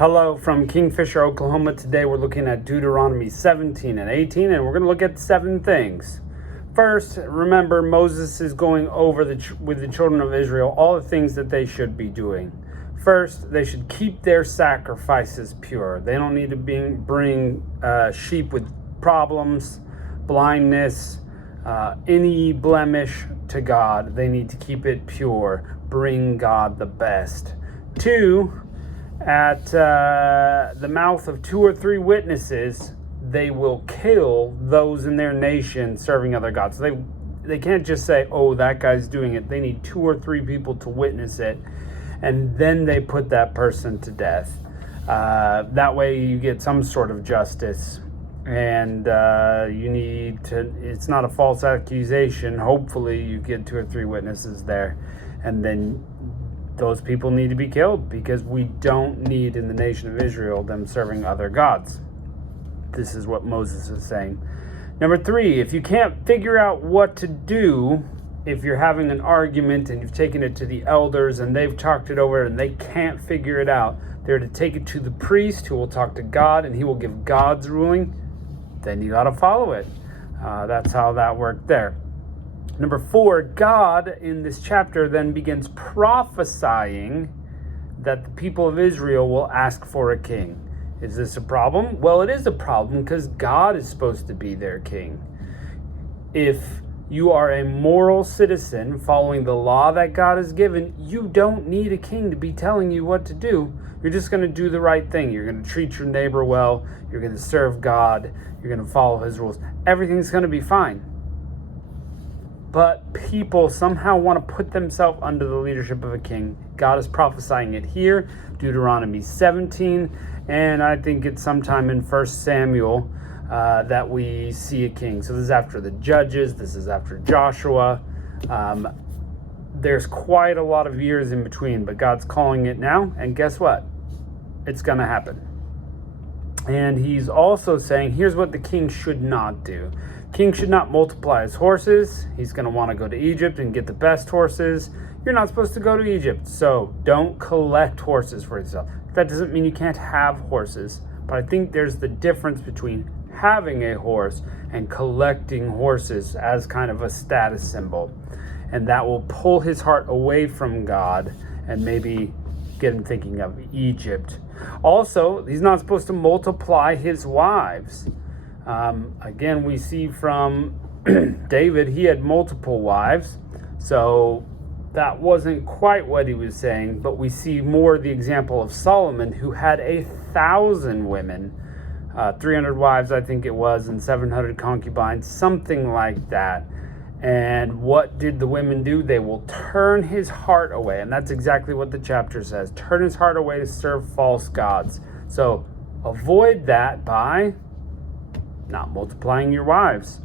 Hello from Kingfisher, Oklahoma. Today we're looking at Deuteronomy 17 and 18, and we're going to look at 7 things. First, remember Moses is going over with the children of Israel all the things that they should be doing. First, they should keep their sacrifices pure. They don't need to bring sheep with problems, blindness, any blemish to God. They need to keep it pure. Bring God the best. 2, at the mouth of 2 or 3 witnesses, they will kill those in their nation serving other gods. They can't just say, oh, that guy's doing it. They need 2 or 3 people to witness it, and then they put that person to death. That way you get some sort of justice, and it's not a false accusation. Hopefully you get 2 or 3 witnesses there, and then those people need to be killed, because we don't need in the nation of Israel them serving other gods. This is what Moses is saying. Number 3, if you can't figure out what to do, if you're having an argument and you've taken it to the elders and they've talked it over and they can't figure it out, they're to take it to the priest, who will talk to God and he will give God's ruling. Then you got to follow it. That's how that worked there. Number 4, God in this chapter then begins prophesying that the people of Israel will ask for a king. Is this a problem? Well, it is a problem, because God is supposed to be their king. If you are a moral citizen following the law that God has given, you don't need a king to be telling you what to do. You're just going to do the right thing. You're going to treat your neighbor well. You're going to serve God. You're going to follow his rules. Everything's going to be fine. But people somehow want to put themselves under the leadership of a king. God is prophesying it here, Deuteronomy 17, and I think it's sometime in 1 Samuel that we see a king. So this is after the Judges, this is after Joshua. There's quite a lot of years in between, but God's calling it now, and guess what? It's going to happen. And he's also saying, here's what the king should not do. King should not multiply his horses. He's going to want to go to Egypt and get the best horses. You're not supposed to go to Egypt, so don't collect horses for yourself. That doesn't mean you can't have horses, but I think there's the difference between having a horse and collecting horses as kind of a status symbol. And that will pull his heart away from God and maybe get him thinking of Egypt. Also, he's not supposed to multiply his wives. Again, we see from David, he had multiple wives, so that wasn't quite what he was saying, but we see more the example of Solomon, who had 1,000 women, 300 wives, I think it was, and 700 concubines, something like that. And what did the women do? They will turn his heart away, and that's exactly what the chapter says. Turn his heart away to serve false gods. So avoid that by not multiplying your wives.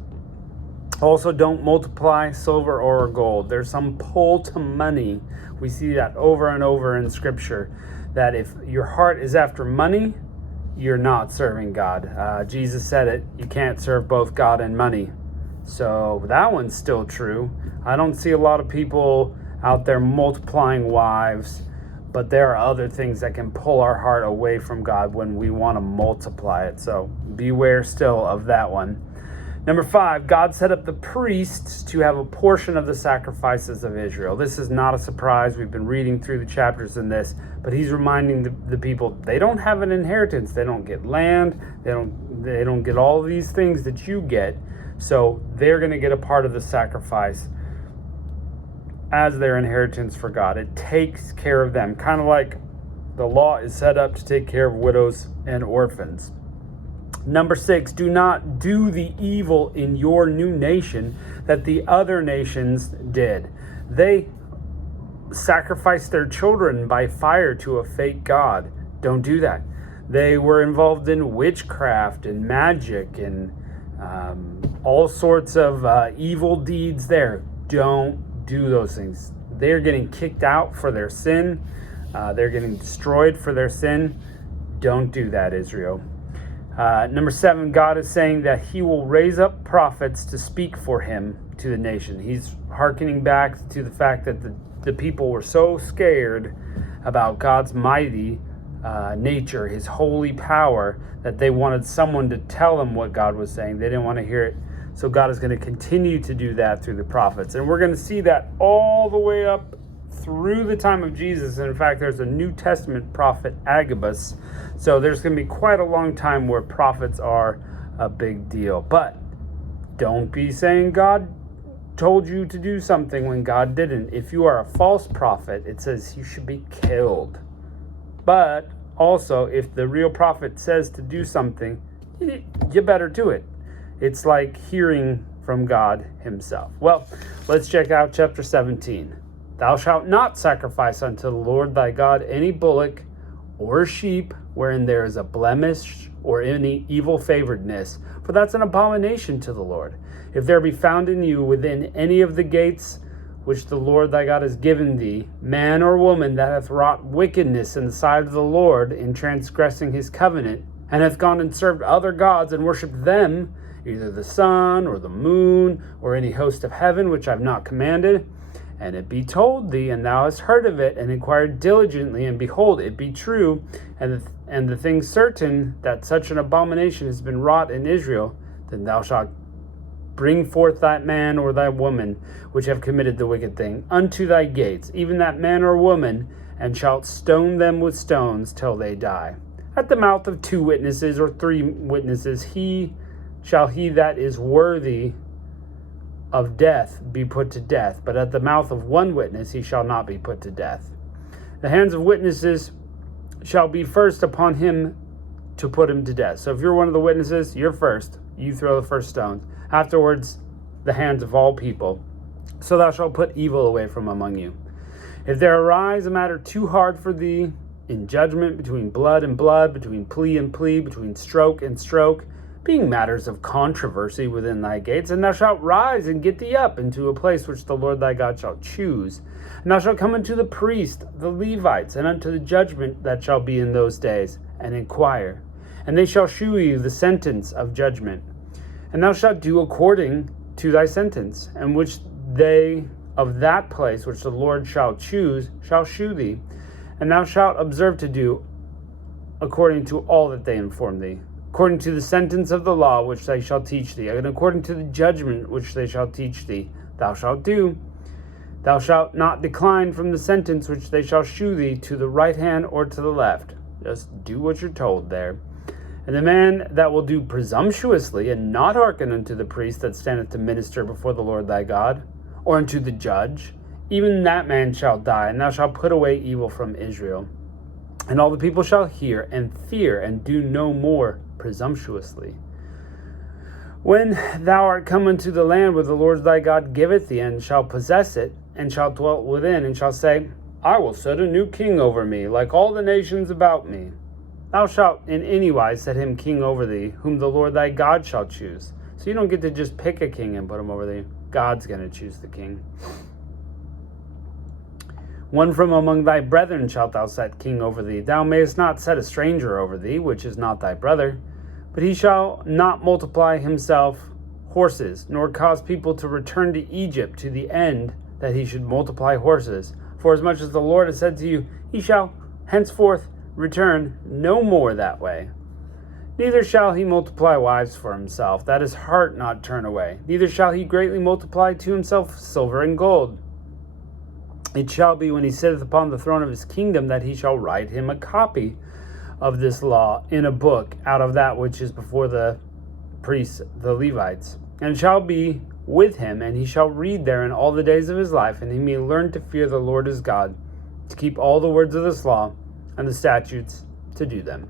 Also, don't multiply silver or gold. There's some pull to money. We see that over and over in Scripture, that if your heart is after money, you're not serving God. Jesus said it, you can't serve both God and money. So that one's still true. I don't see a lot of people out there multiplying wives, but there are other things that can pull our heart away from God when we want to multiply it. So beware still of that one. Number 5, God set up the priests to have a portion of the sacrifices of Israel. This is not a surprise. We've been reading through the chapters in this, but he's reminding the people they don't have an inheritance. They don't get land. They don't get all these things that you get. So they're going to get a part of the sacrifice as their inheritance for God. It takes care of them, kind of like the law is set up to take care of widows and orphans. Number 6, do not do the evil in your new nation that the other nations did. They sacrificed their children by fire to a fake god. Don't do that. They were involved in witchcraft and magic and all sorts of evil deeds there. Don't do those things. They're getting kicked out for their sin. They're getting destroyed for their sin. Don't do that, Israel. Number 7, God is saying that he will raise up prophets to speak for him to the nation. He's hearkening back to the fact that the people were so scared about God's mighty nature, his holy power, that they wanted someone to tell them what God was saying. They didn't want to hear it. So God is going to continue to do that through the prophets. And we're going to see that all the way up through the time of Jesus. And in fact, there's a New Testament prophet, Agabus. So there's going to be quite a long time where prophets are a big deal. But don't be saying God told you to do something when God didn't. If you are a false prophet, it says you should be killed. But also, if the real prophet says to do something, you better do it. It's like hearing from God himself. Well, let's check out chapter 17. Thou shalt not sacrifice unto the Lord thy God any bullock or sheep wherein there is a blemish or any evil favoredness, for that's an abomination to the Lord. If there be found in you within any of the gates which the Lord thy God has given thee, man or woman that hath wrought wickedness in the sight of the Lord in transgressing his covenant, and hath gone and served other gods and worshipped them, either the sun or the moon or any host of heaven which I have not commanded, and it be told thee, and thou hast heard of it, and inquired diligently, and behold, it be true, and the thing certain, that such an abomination has been wrought in Israel, then thou shalt bring forth that man or that woman which have committed the wicked thing unto thy gates, even that man or woman, and shalt stone them with stones till they die. At the mouth of 2 witnesses or 3 witnesses, he that is worthy of death be put to death, but at the mouth of 1 witness he shall not be put to death. The hands of witnesses shall be first upon him to put him to death. So if you're one of the witnesses, you're first. You throw the first stones. Afterwards, the hands of all people. So thou shalt put evil away from among you. If there arise a matter too hard for thee, in judgment between blood and blood, between plea and plea, between stroke and stroke, being matters of controversy within thy gates, and thou shalt rise and get thee up into a place which the Lord thy God shall choose. And thou shalt come unto the priest, the Levites, and unto the judgment that shall be in those days, and inquire. And they shall shew you the sentence of judgment. And thou shalt do according to thy sentence, and which they of that place which the Lord shall choose shall shew thee. And thou shalt observe to do according to all that they inform thee, according to the sentence of the law which they shall teach thee, and according to the judgment which they shall teach thee, thou shalt do. Thou shalt not decline from the sentence which they shall shew thee to the right hand or to the left. Just do what you're told there. And the man that will do presumptuously, and not hearken unto the priest that standeth to minister before the Lord thy God, or unto the judge, even that man shall die, and thou shalt put away evil from Israel. And all the people shall hear and fear, and do no more presumptuously. When thou art come unto the land where the Lord thy God giveth thee, and shall possess it, and shall dwell within, and shall say, I will set a new king over me, like all the nations about me. Thou shalt in any wise set him king over thee, whom the Lord thy God shall choose. So you don't get to just pick a king and put him over thee. God's going to choose the king. One from among thy brethren shalt thou set king over thee. Thou mayest not set a stranger over thee, which is not thy brother. But he shall not multiply himself horses, nor cause people to return to Egypt to the end that he should multiply horses. For as much as the Lord has said to you, he shall henceforth return no more that way. Neither shall he multiply wives for himself, that his heart not turn away. Neither shall he greatly multiply to himself silver and gold. It shall be when he sitteth upon the throne of his kingdom that he shall write him a copy of this law in a book out of that which is before the priests, the Levites. And it shall be with him, and he shall read therein all the days of his life, and he may learn to fear the Lord his God, to keep all the words of this law and the statutes to do them,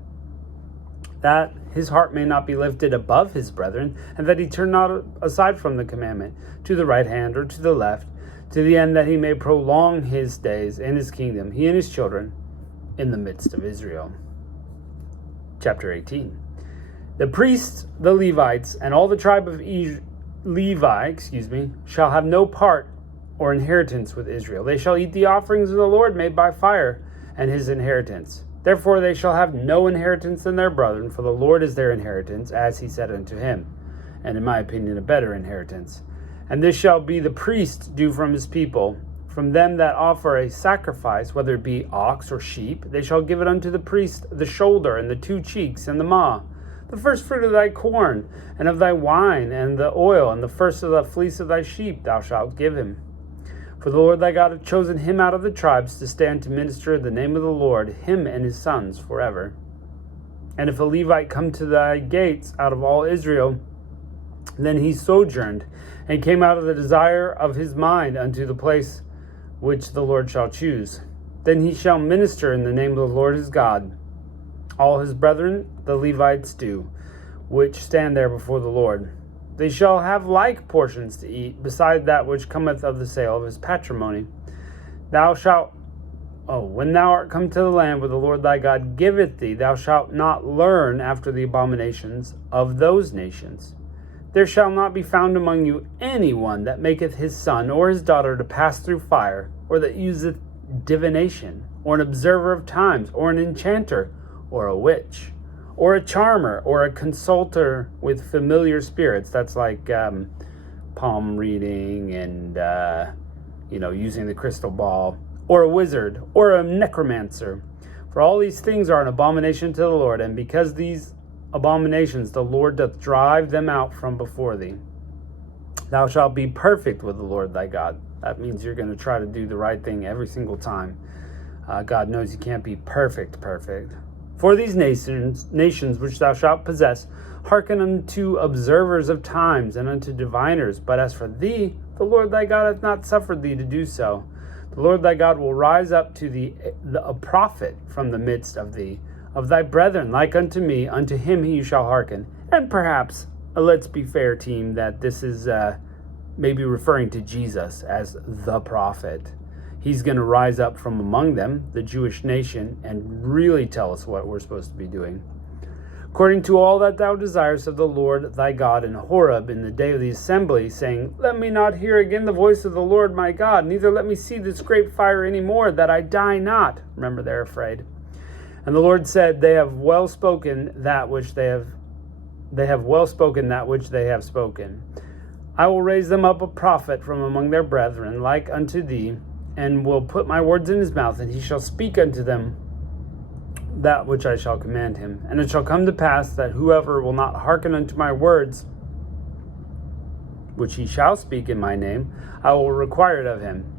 that his heart may not be lifted above his brethren, and that he turn not aside from the commandment to the right hand or to the left, to the end that he may prolong his days in his kingdom, he and his children, in the midst of Israel. Chapter 18. The priests, the Levites, and all the tribe of Levi, shall have no part or inheritance with Israel. They shall eat the offerings of the Lord made by fire, and his inheritance. Therefore they shall have no inheritance in their brethren, for the Lord is their inheritance, as he said unto him, and in my opinion a better inheritance. And this shall be the priest due from his people, From them that offer a sacrifice, whether it be ox or sheep, they shall give it unto the priest the shoulder, and the 2 cheeks, and the maw, the first fruit of thy corn, and of thy wine, and the oil, and the first of the fleece of thy sheep thou shalt give him. For the Lord thy God hath chosen him out of the tribes to stand to minister in the name of the Lord, him and his sons forever. And if a Levite come to thy gates out of all Israel, then he sojourned, and came out of the desire of his mind unto the place which the Lord shall choose. Then he shall minister in the name of the Lord his God. All his brethren, the Levites, do, which stand there before the Lord. They shall have like portions to eat, beside that which cometh of the sale of his patrimony. Thou shalt, when thou art come to the land where the Lord thy God giveth thee, thou shalt not learn after the abominations of those nations. There shall not be found among you any one that maketh his son or his daughter to pass through fire, or that useth divination, or an observer of times, or an enchanter, or a witch, or a charmer, or a consulter with familiar spirits. That's like palm reading and using the crystal ball, or a wizard, or a necromancer. For all these things are an abomination to the Lord, and because these abominations the Lord doth drive them out from before thee. Thou shalt be perfect with the Lord thy God. That means you're going to try to do the right thing every single time. God knows you can't be perfect. For these nations which thou shalt possess, hearken unto observers of times and unto diviners. But as for thee, the Lord thy God hath not suffered thee to do so. The Lord thy God will rise up to thee a prophet from the midst of thee, of thy brethren, like unto me, unto him you shall hearken. And perhaps, let's be fair, team, that this is maybe referring to Jesus as the prophet. He's going to rise up from among them, the Jewish nation, and really tell us what we're supposed to be doing. According to all that thou desirest of the Lord thy God in Horeb in the day of the assembly, saying, Let me not hear again the voice of the Lord my God, neither let me see this great fire any more, that I die not. Remember, they're afraid. And the Lord said, They have well spoken that which they have spoken. I will raise them up a prophet from among their brethren, like unto thee, and will put my words in his mouth, and he shall speak unto them that which I shall command him. And it shall come to pass that whoever will not hearken unto my words, which he shall speak in my name, I will require it of him.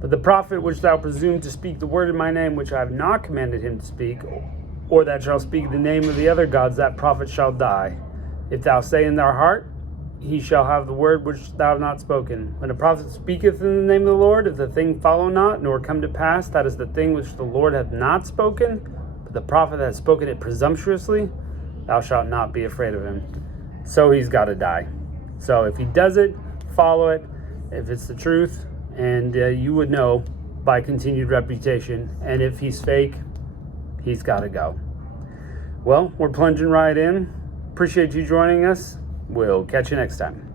But the prophet which thou presume to speak the word in my name, which I have not commanded him to speak, or that shall speak the name of the other gods, that prophet shall die. If thou say in thy heart, he shall have the word which thou hast not spoken. When a prophet speaketh in the name of the Lord, if the thing follow not, nor come to pass, that is the thing which the Lord hath not spoken, but the prophet hath spoken it presumptuously, thou shalt not be afraid of him. So he's got to die. So if he does it, follow it. If it's the truth, and you would know by continued reputation. And if he's fake, he's got to go. Well, we're plunging right in. Appreciate you joining us. We'll catch you next time.